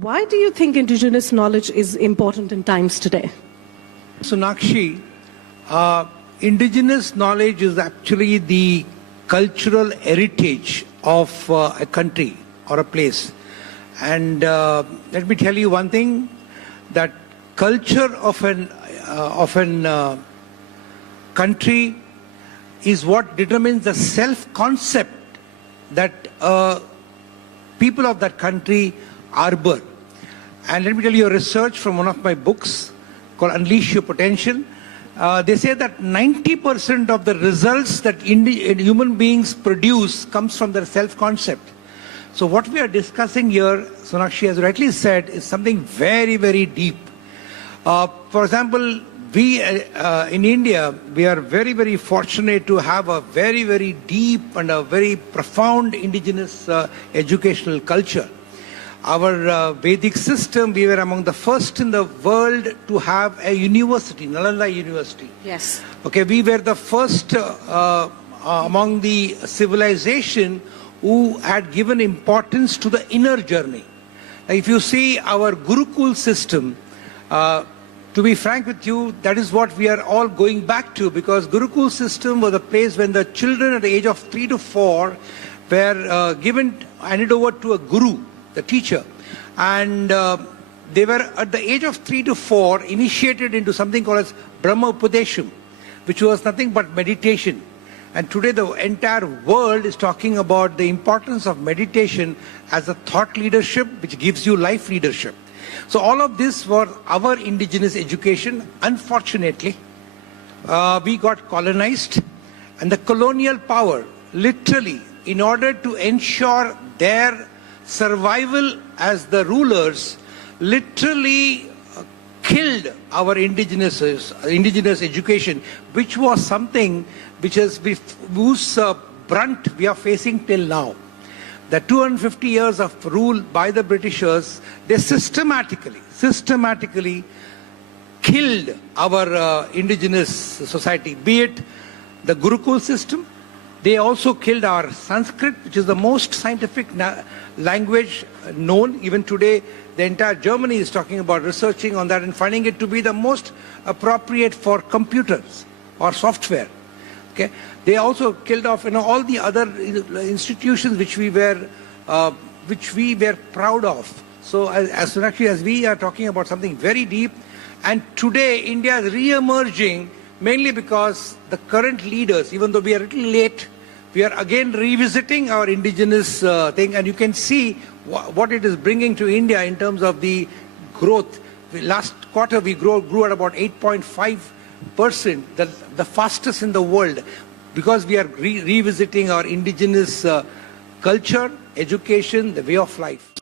Why do you think indigenous knowledge is important in times today? Sonakshi, indigenous knowledge is actually the cultural heritage of a country or a place. And let me tell you one thing, that culture of an country is what determines the self-concept that people of that country harbor. And let me tell you a research from one of my books called Unleash Your Potential. They say that 90% of the results that human beings produce comes from their self-concept. So what we are discussing here, Sonakshi has rightly said, is something very, very deep. For example, we in India, we are very, very fortunate to have a very, very deep and a very profound indigenous educational culture. Our Vedic system, we were among the first in the world to have a university, Nalanda University. Yes. Okay, we were the first among the civilization who had given importance to the inner journey. If you see our Gurukul system, to be frank with you, that is what we are all going back to, because Gurukul system was a place when the children at the age of 3 to 4 were handed over to a guru, the teacher, and they were at the age of 3 to 4 initiated into something called as Brahma Upadesham, which was nothing but meditation. And today the entire world is talking about the importance of meditation as a thought leadership which gives you life leadership. So all of this was our indigenous education. Unfortunately, we got colonized, and the colonial power literally, in order to ensure their survival as the rulers, literally killed our indigenous education, which was something whose brunt we are facing till now. The 250 years of rule by the Britishers, they systematically killed our indigenous society, be it the Gurukul system. They also killed our Sanskrit, which is the most scientific language known. Even today, the entire Germany is talking about researching on that and finding it to be the most appropriate for computers or software. Okay? They also killed off, all the other institutions which we were proud of. So as we are talking about something very deep, and today India is re-emerging mainly because the current leaders, even though we are a little late, we are again revisiting our indigenous thing, and you can see what it is bringing to India in terms of the growth. Last quarter we grew at about 8.5%, the fastest in the world, because we are revisiting our indigenous culture, education, the way of life.